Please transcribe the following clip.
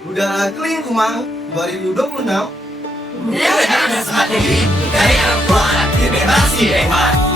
Udara Clean Kemang 2026. Never ada strategi dari anak buah dibebasi hewan.